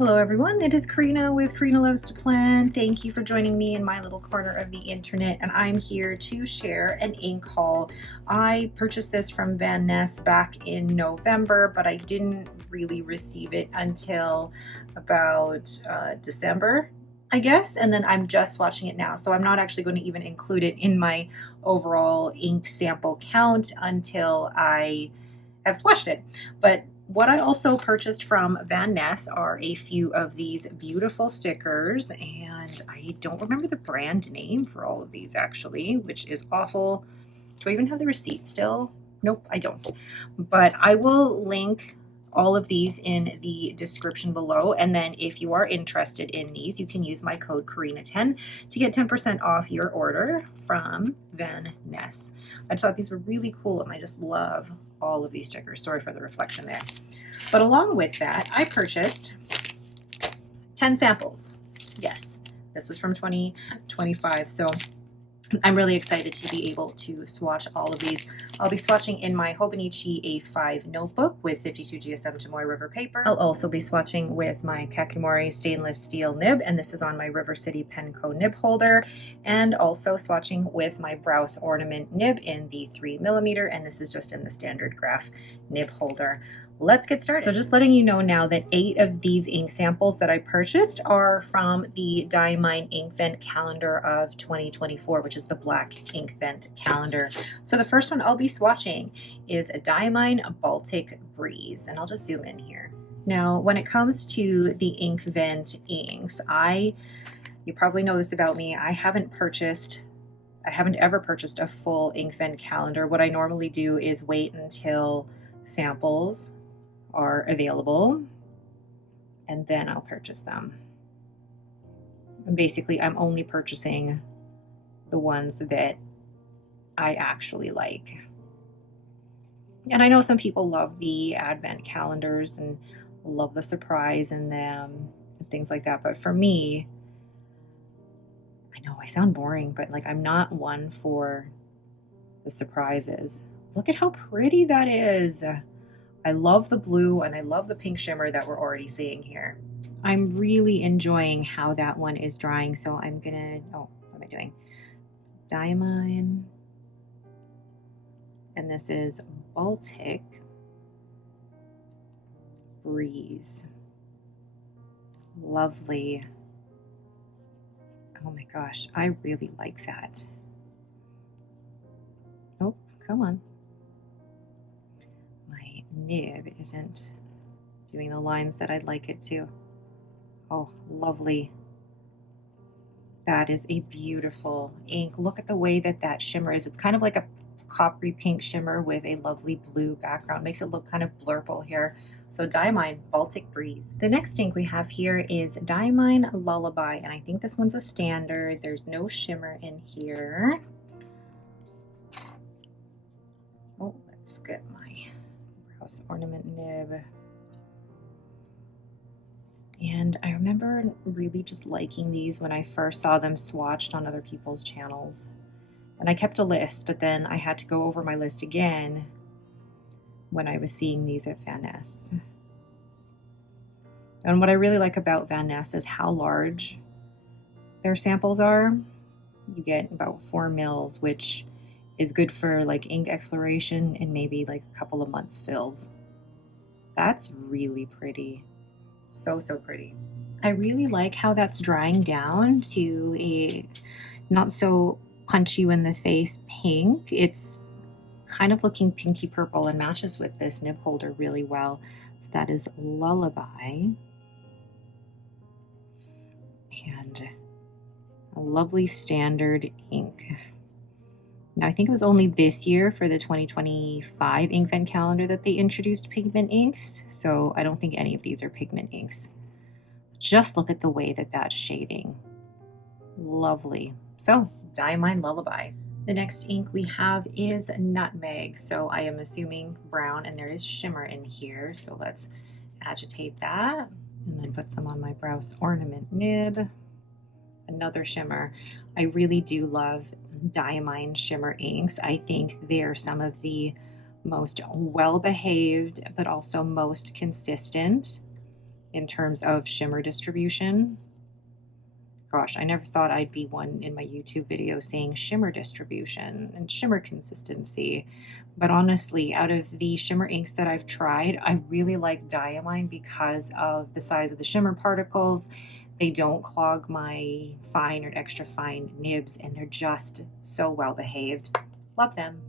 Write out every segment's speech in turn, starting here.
Hello everyone, it is Karina with Karina Loves to Plan. Thank you for joining me in my little corner of the internet, and I'm here to share an ink haul. I purchased this from Van Ness back in November, but I didn't really receive it until about December, I guess, and then I'm just swatching it now. So I'm not actually going to even include it in my overall ink sample count until I have swatched it. But what I also purchased from Van Ness are a few of these beautiful stickers, and I don't remember the brand name for all of these actually, which is awful. Do I even have the receipt still? Nope, I don't. But I will link all of these in the description below, and then if you are interested in these, you can use my code Karina10 to get 10% off your order from Van Ness. I just thought these were really cool, and I just love all of these stickers. Sorry for the reflection there. But along with that, I purchased 10 samples. Yes, this was from 2025, so I'm really excited to be able to swatch all of these. I'll be swatching in my Hobonichi A5 notebook with 52 GSM Tomoe River paper. I'll also be swatching with my Kakimori stainless steel nib, and this is on my River City Penco nib holder, and also swatching with my Browse ornament nib in the 3mm, and this is just in the standard graph nib holder. Let's get started. So just letting you know now that 8 of these ink samples that I purchased are from the Diamine Inkvent calendar of 2024, which is the black Inkvent calendar. So the first one I'll be swatching is a Diamine Baltic Breeze, and I'll just zoom in here. Now, when it comes to the Inkvent inks, you probably know this about me, I haven't ever purchased a full Inkvent calendar. What I normally do is wait until samples are available, and then I'll purchase them. And basically, I'm only purchasing the ones that I actually like. And I know some people love the advent calendars and love the surprise in them and things like that, but for me, I know I sound boring, but like, I'm not one for the surprises. Look at how pretty that is. I love the blue and I love the pink shimmer that we're already seeing here. I'm really enjoying how that one is drying, so I'm gonna, what am I doing? Diamine, and this is Baltic Breeze. Lovely. Oh my gosh, I really like that. Oh, come on. My nib isn't doing the lines that I'd like it to. Oh, lovely. That is a beautiful ink. Look at the way that that shimmer is. It's kind of like a coppery pink shimmer with a lovely blue background. Makes it look kind of blurple here. So Diamine Baltic Breeze. The next ink we have here is Diamine Lullaby, and I think this one's a standard. There's no shimmer in here. Oh, let's get my Browse ornament nib. And I remember really just liking these when I first saw them swatched on other people's channels. And I kept a list, but then I had to go over my list again when I was seeing these at Van Ness. And what I really like about Van Ness is how large their samples are. You get about 4 mils, which is good for like ink exploration and maybe like a couple of months fills. That's really pretty. So pretty. I really like how that's drying down to a not so punch you in the face pink. It's kind of looking pinky purple and matches with this nib holder really well. So that is Lullaby. And a lovely standard ink. Now, I think it was only this year for the 2025 Inkvent calendar that they introduced pigment inks, so I don't think any of these are pigment inks. Just look at the way that that's shading. Lovely. So, Diamine Lullaby. The next ink we have is Nutmeg, so I am assuming brown, and there is shimmer in here, so let's agitate that, and then put some on my Browse ornament nib. Another shimmer. I really do love Diamine shimmer inks. I think they're some of the most well-behaved but also most consistent in terms of shimmer distribution. Gosh, I never thought I'd be one in my YouTube video saying shimmer distribution and shimmer consistency. But honestly, out of the shimmer inks that I've tried, I really like Diamine because of the size of the shimmer particles. They don't clog my fine or extra fine nibs, and they're just so well behaved. Love them.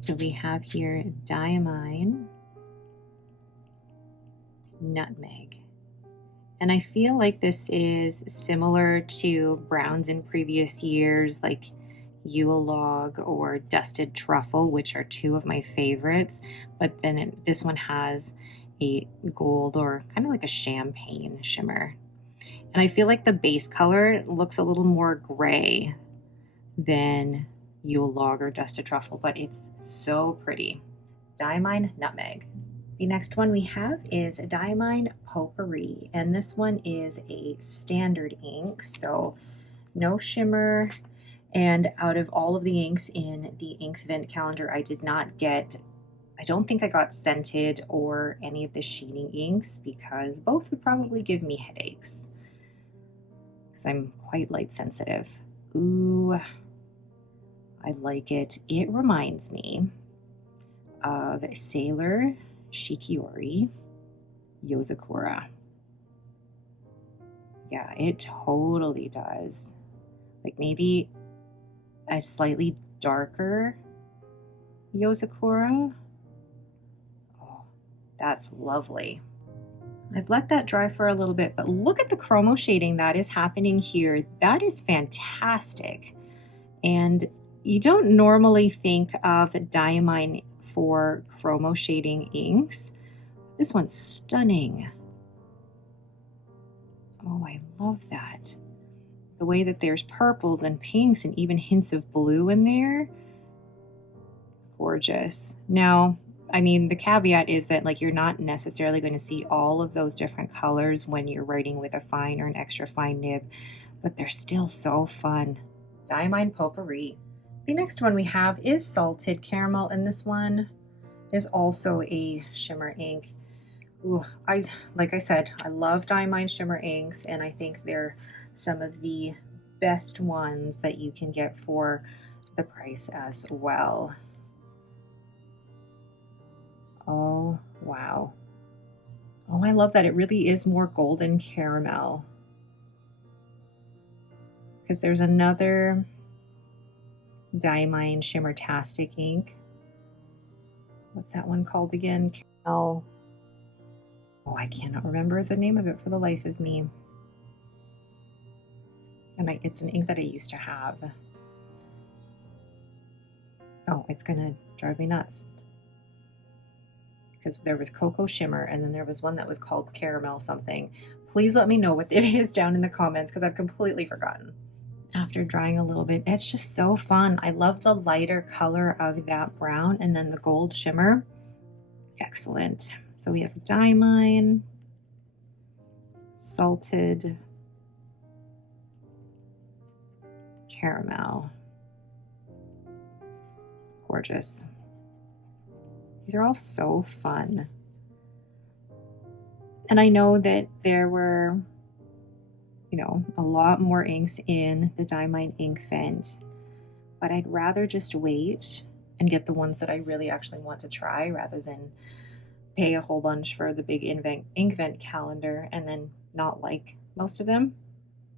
So we have here Diamine, Nutmeg. And I feel like this is similar to browns in previous years, like Yule Log or Dusted Truffle, which are two of my favorites. But then this one has a gold or kind of like a champagne shimmer. And I feel like the base color looks a little more gray than Yule Log or Dusted Truffle, but it's so pretty. Diamine, Nutmeg. The next one we have is Diamine Poperri, and this one is a standard ink, so no shimmer. And out of all of the inks in the Inkvent calendar, I don't think I got scented or any of the sheening inks, because both would probably give me headaches, because I'm quite light sensitive. Ooh, I like it. It reminds me of Sailor Shikiori Yozakura. Yeah, it totally does. Like maybe a slightly darker Yozakura. Oh, that's lovely. I've let that dry for a little bit, but look at the chromo shading that is happening here. That is fantastic. And you don't normally think of Diamine for chromo shading inks. This one's stunning. Oh, I love that. The way that there's purples and pinks and even hints of blue in there. Gorgeous. Now, I mean, the caveat is that like you're not necessarily going to see all of those different colors when you're writing with a fine or an extra fine nib, but they're still so fun. Diamine Poperri. The next one we have is Salted Caramel, and this one is also a shimmer ink. Ooh, like I said, I love Diamine shimmer inks, and I think they're some of the best ones that you can get for the price as well. Oh, wow. Oh, I love that. It really is more golden caramel. Because there's another Diamine Shimmer-tastic ink. What's that one called again? Caramel. Oh, I cannot remember the name of it for the life of me. And it's an ink that I used to have. Oh, it's gonna drive me nuts. Because there was Cocoa Shimmer, and then there was one that was called Caramel something. Please let me know what it is down in the comments, because I've completely forgotten. After drying a little bit, it's just so fun. I love the lighter color of that brown and then the gold shimmer. Excellent. So we have Diamine, Salted Caramel. Gorgeous. These are all so fun. And I know that there were, a lot more inks in the Diamine Inkvent, but I'd rather just wait and get the ones that I really actually want to try rather than pay a whole bunch for the big Inkvent calendar and then not like most of them.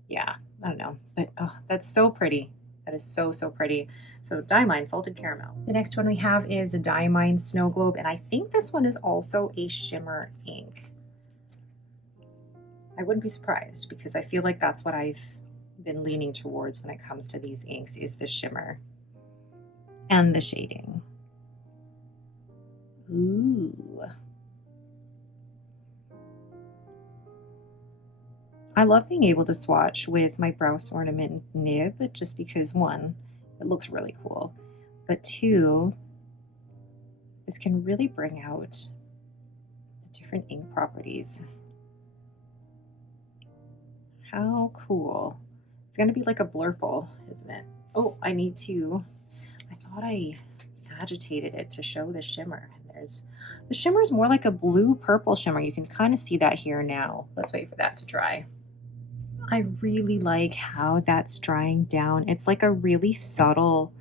Yeah, I don't know, but that's so pretty. That is so, so pretty. So Diamine Salted Caramel. The next one we have is a Diamine Snow Globe, and I think this one is also a shimmer ink. I wouldn't be surprised, because I feel like that's what I've been leaning towards when it comes to these inks, is the shimmer and the shading. Ooh. I love being able to swatch with my Brows Ornament nib, just because one, it looks really cool, but two, this can really bring out the different ink properties. How cool. It's going to be like a blurple, isn't it? Oh, I thought I agitated it to show the shimmer. shimmers. The shimmer is more like a blue purple shimmer. You can kind of see that here now. Let's wait for that to dry. I really like how that's drying down. It's like a really subtle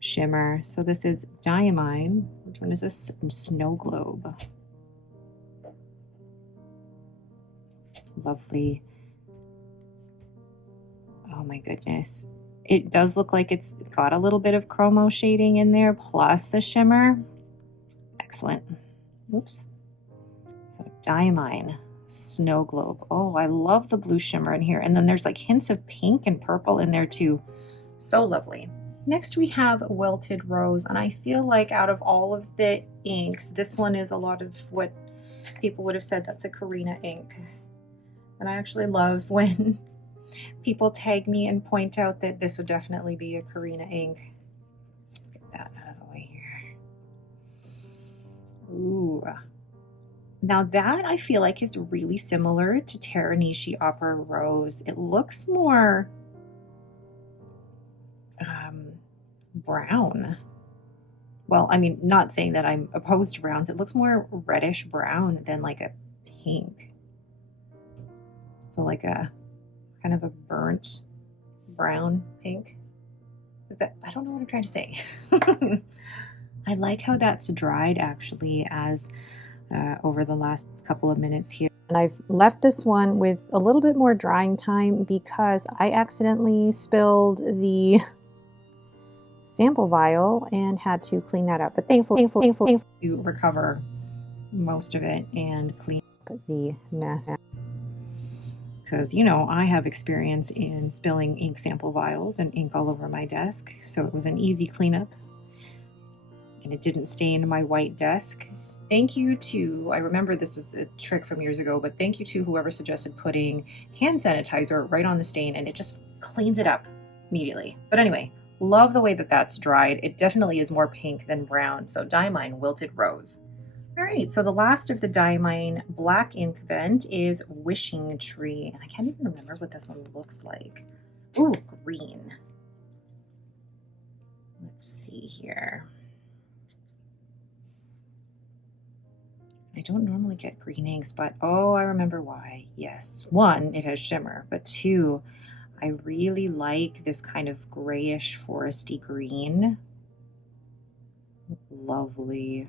shimmer. So this is Diamine. Which one is this? Snow Globe. Lovely. Oh my goodness. It does look like it's got a little bit of chromo shading in there plus the shimmer. Excellent. Whoops. So Diamine, Snow Globe. Oh, I love the blue shimmer in here. And then there's like hints of pink and purple in there too. So lovely. Next we have Wilted Rose, and I feel like out of all of the inks, this one is a lot of what people would have said that's a Karina ink. And I actually love when people tag me and point out that this would definitely be a Karina ink. Let's get that out of the way here. Ooh. Now that I feel like is really similar to Teranishi Opera Rose. It looks more brown. Well, I mean, not saying that I'm opposed to browns. It looks more reddish brown than like a pink. So like a kind of a burnt brown pink. Is that, I don't know what I'm trying to say. I like how that's dried actually as over the last couple of minutes here. And I've left this one with a little bit more drying time because I accidentally spilled the sample vial and had to clean that up. But thankfully to recover most of it and clean up the mess. Because, you know, I have experience in spilling ink sample vials and ink all over my desk. So it was an easy cleanup. And it didn't stain my white desk. Thank you to, I remember this was a trick from years ago, but thank you to whoever suggested putting hand sanitizer right on the stain, and it just cleans it up immediately. But anyway, love the way that that's dried. It definitely is more pink than brown. So Diamine Wilted Rose. All right, so the last of the Diamine black Inkvent is Wishing Tree. And I can't even remember what this one looks like. Ooh, green. Let's see here. I don't normally get green inks, but oh, I remember why. Yes, one, it has shimmer, but two, I really like this kind of grayish foresty green. Lovely.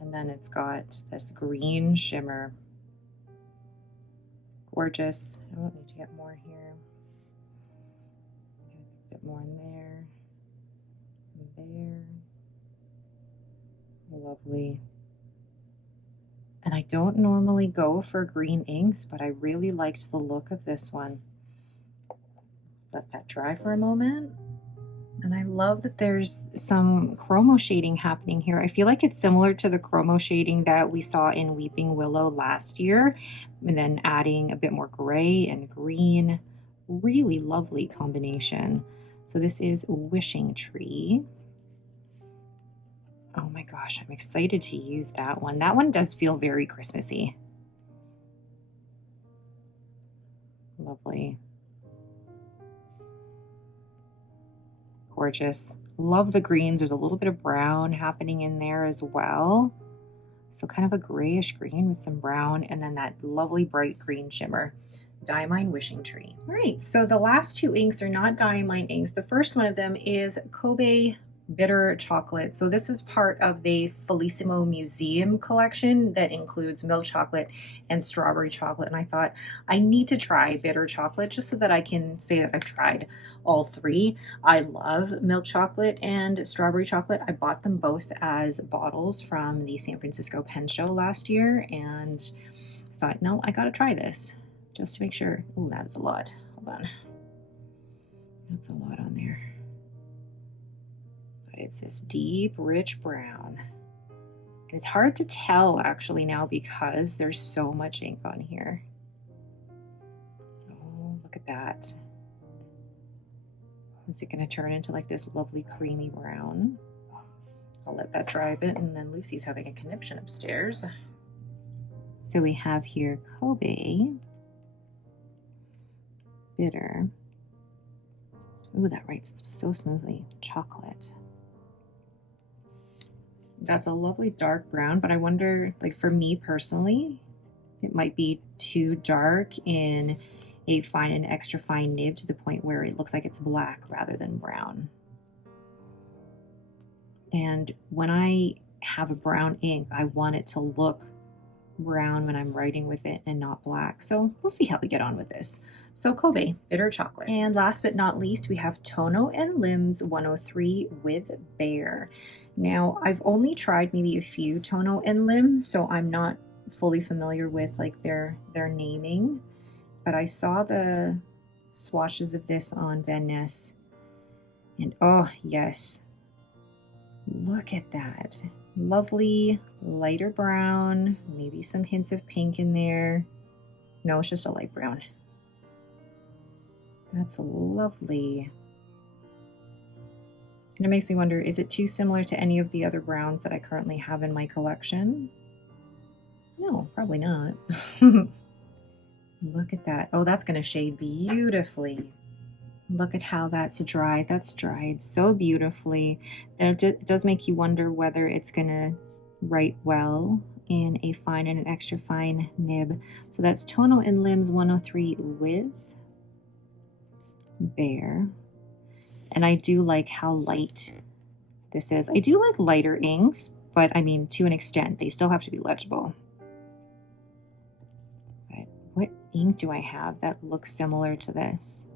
And then it's got this green shimmer. Gorgeous. I don't need to get more here. A bit more in there. And there. Lovely. And I don't normally go for green inks, but I really liked the look of this one. Let that dry for a moment. And I love that there's some chromo shading happening here. I feel like it's similar to the chromo shading that we saw in Weeping Willow last year, and then adding a bit more gray and green. Really lovely combination. So this is Wishing Tree. Oh my gosh, I'm excited to use that one. That one does feel very Christmassy. Lovely. Gorgeous. Love the greens. There's a little bit of brown happening in there as well. So kind of a grayish green with some brown, and then that lovely bright green shimmer. Diamine Wishing Tree. All right, so the last two inks are not Diamine inks. The first one of them is Kobe Bitter Chocolate. So this is part of the Felissimo Museum collection that includes milk chocolate and strawberry chocolate. And I thought I need to try bitter chocolate just so that I can say that I've tried all three. I love milk chocolate and strawberry chocolate. I bought them both as bottles from the San Francisco Pen Show last year and thought, no, I gotta try this just to make sure. Oh, that is a lot. Hold on. That's a lot on there. It's this deep, rich brown. And it's hard to tell actually now because there's so much ink on here. Oh, look at that. Is it going to turn into like this lovely creamy brown? I'll let that dry a bit, and then Lucy's having a conniption upstairs. So we have here Kobe Bitter. Ooh, that writes so smoothly. Chocolate. that's a lovely dark brown, but I wonder, like for me personally, it might be too dark in a fine and extra fine nib to the point where it looks like it's black rather than brown. And when I have a brown ink, I want it to look brown when I'm writing with it and not black. So we'll see how we get on with this. So Kobe, bitter chocolate. And last but not least, we have Tono and Limbs 103 with Bear. Now, I've only tried maybe a few Tono and Limbs, so I'm not fully familiar with like their naming, but I saw the swatches of this on Van Ness, and oh yes, look at that. Lovely lighter brown, maybe some hints of pink in there. No, it's just a light brown. That's lovely. And it makes me wonder, is it too similar to any of the other browns that I currently have in my collection? No, probably not. Look at that. Oh, that's going to shade beautifully. Look at how that's dried. That's dried so beautifully that it does make you wonder whether it's going to write well in a fine and an extra fine nib. So that's Tono and Limbs 103 with Bear. And I do like how light this is. I do like lighter inks, but I mean, to an extent, they still have to be legible. But what ink do I have that looks similar to this?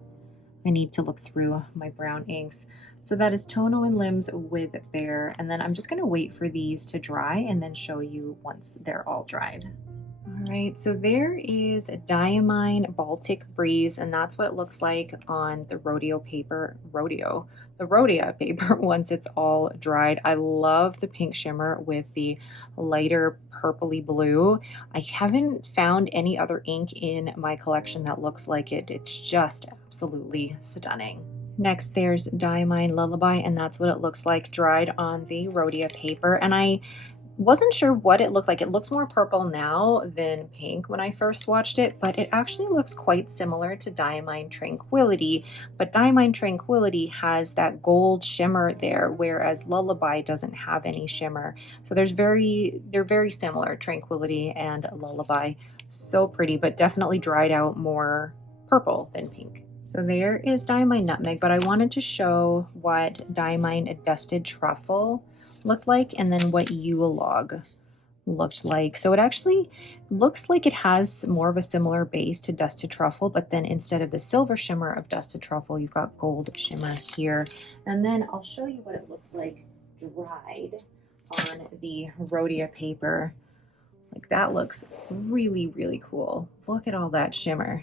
I need to look through my brown inks. So that is Tono and Limbs with Bear. And then I'm just gonna wait for these to dry and then show you once they're all dried. All right, so there is a Diamine Baltic Breeze, and that's what it looks like on the Rhodia paper once it's all dried. I love the pink shimmer with the lighter purpley blue. I haven't found any other ink in my collection that looks like it. It's just absolutely stunning. Next, there's Diamine Lullaby, and that's what it looks like dried on the Rhodia paper. And I wasn't sure what it looked like. It looks more purple now than pink when I first swatched it, but it actually looks quite similar to Diamine Tranquility. But Diamine Tranquility has that gold shimmer there, whereas Lullaby doesn't have any shimmer. So they're very similar, Tranquility and Lullaby. So pretty, but definitely dried out more purple than pink. So there is Diamine Nutmeg, but I wanted to show what Diamine Dusted Truffle looked like and then what Yule Log looked like. So it actually looks like it has more of a similar base to Dusted Truffle, but then instead of the silver shimmer of Dusted Truffle, you've got gold shimmer here. And then I'll show you what it looks like dried on the Rhodia paper. Like that looks really, really cool. Look at all that shimmer.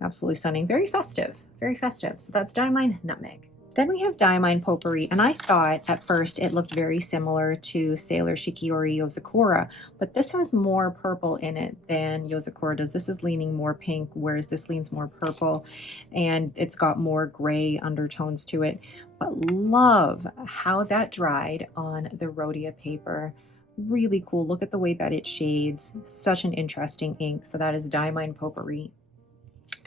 Absolutely stunning. Very festive, very festive. So that's Diamine Nutmeg. Then we have Diamine Poperri, and I thought at first it looked very similar to Sailor Shikiori Yozakura, but this has more purple in it than Yozakura does. This is leaning more pink, whereas this leans more purple, and it's got more gray undertones to it. But love how that dried on the Rhodia paper. Really cool. Look at the way that it shades. Such an interesting ink. So that is Diamine Poperri.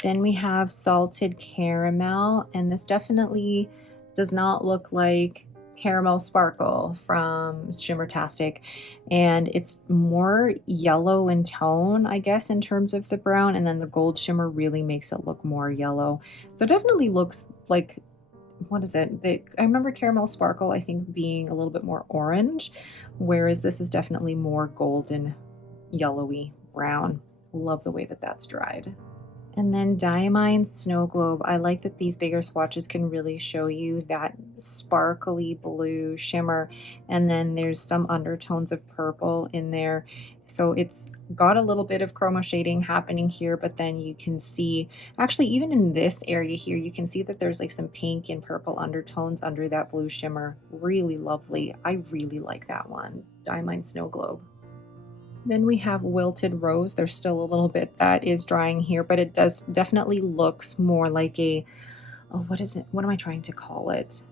Then we have Salted Caramel, and this definitely does not look like Caramel Sparkle from Shimmertastic, and it's more yellow in tone, I guess, in terms of the brown, and then the gold shimmer really makes it look more yellow. So it definitely looks like, what is it? I remember Caramel Sparkle, I think, being a little bit more orange, whereas this is definitely more golden, yellowy brown. Love the way that that's dried. And then Diamine Snow Globe. I like that these bigger swatches can really show you that sparkly blue shimmer. And then there's some undertones of purple in there. So it's got a little bit of chroma shading happening here, but then you can see, actually even in this area here, you can see that there's like some pink and purple undertones under that blue shimmer. Really lovely. I really like that one. Diamine Snow Globe. Then we have Wilted Rose. There's still a little bit that is drying here, but it does definitely looks more like a, oh, what is it? What am I trying to call it?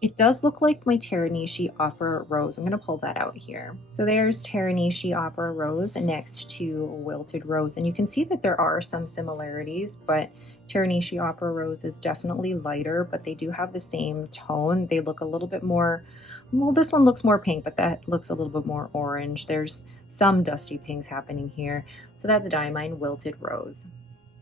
It does look like my Teranishi Opera Rose. I'm going to pull that out here. So there's Teranishi Opera Rose next to Wilted Rose. And you can see that there are some similarities, but Teranishi Opera Rose is definitely lighter, but they do have the same tone. They look a little bit more Well, this one looks more pink, but that looks a little bit more orange. There's some dusty pinks happening here. So that's Diamine Wilted Rose.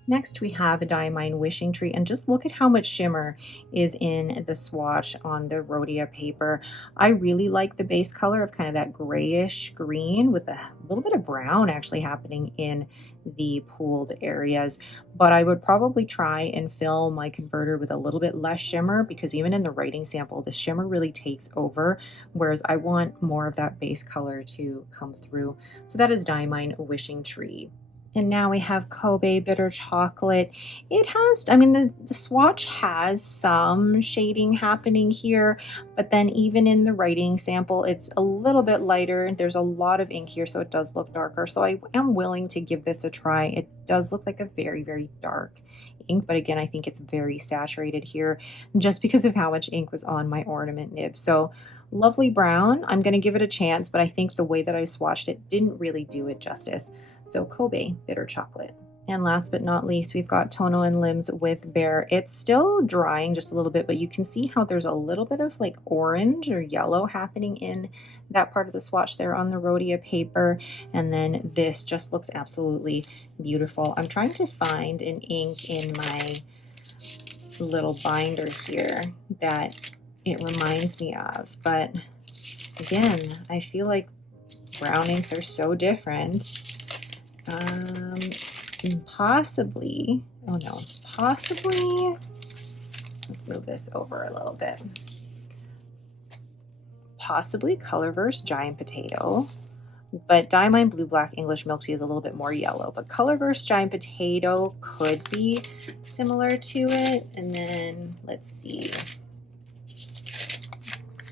Next, we have a Diamine Wishing Tree, and just look at how much shimmer is in the swatch on the Rhodia paper. I really like the base color of kind of that grayish green with a little bit of brown actually happening in the pooled areas. But I would probably try and fill my converter with a little bit less shimmer, because even in the writing sample, the shimmer really takes over, whereas I want more of that base color to come through. So that is Diamine Wishing Tree. And now we have Kobe Bitter Chocolate. It has, I mean, the swatch has some shading happening here, but then even in the writing sample, it's a little bit lighter. There's a lot of ink here, so it does look darker. So I am willing to give this a try. It does look like a very, very dark ink, but again, I think it's very saturated here just because of how much ink was on my ornament nib. So lovely brown. I'm going to give it a chance, but I think the way that I swatched it didn't really do it justice. So Kobe Bitter Chocolate. And last but not least, we've got Tono and Limbs with Bear. It's still drying just a little bit, but you can see how there's a little bit of like orange or yellow happening in that part of the swatch there on the Rhodia paper. And then this just looks absolutely beautiful. I'm trying to find an ink in my little binder here that it reminds me of, but again, I feel like brown inks are so different. Possibly, oh no, possibly, let's move this over a little bit. Possibly Colorverse Giant Potato, but Diamine Blue Black English Milk Tea is a little bit more yellow, but Colorverse Giant Potato could be similar to it. And then let's see,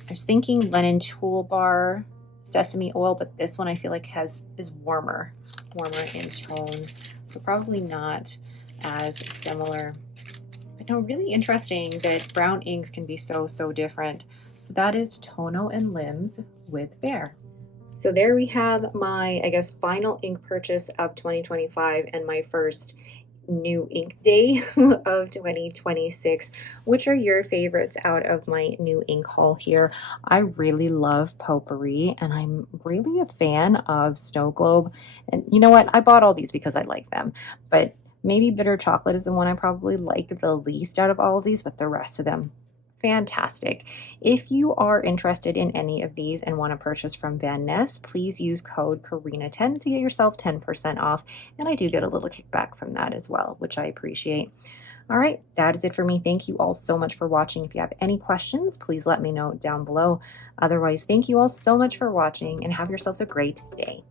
I was thinking Lennon Toolbar Sesame Oil, but this one I feel like is warmer in tone, so probably not as similar. But no, really interesting that brown inks can be so different. So that is Tono and Limbs with Bear. So there we have my, I guess, final ink purchase of 2025 and my first new ink day of 2026. Which are your favorites out of my new ink haul here? I really love Poperri, and I'm really a fan of Snow Globe. And you know what? I bought all these because I like them, but maybe Bitter Chocolate is the one I probably like the least out of all of these, but the rest of them, fantastic. If you are interested in any of these and want to purchase from Van Ness, please use code Karina10 to get yourself 10% off. And I do get a little kickback from that as well, which I appreciate. All right, that is it for me. Thank you all so much for watching. If you have any questions, please let me know down below. Otherwise, thank you all so much for watching and have yourselves a great day.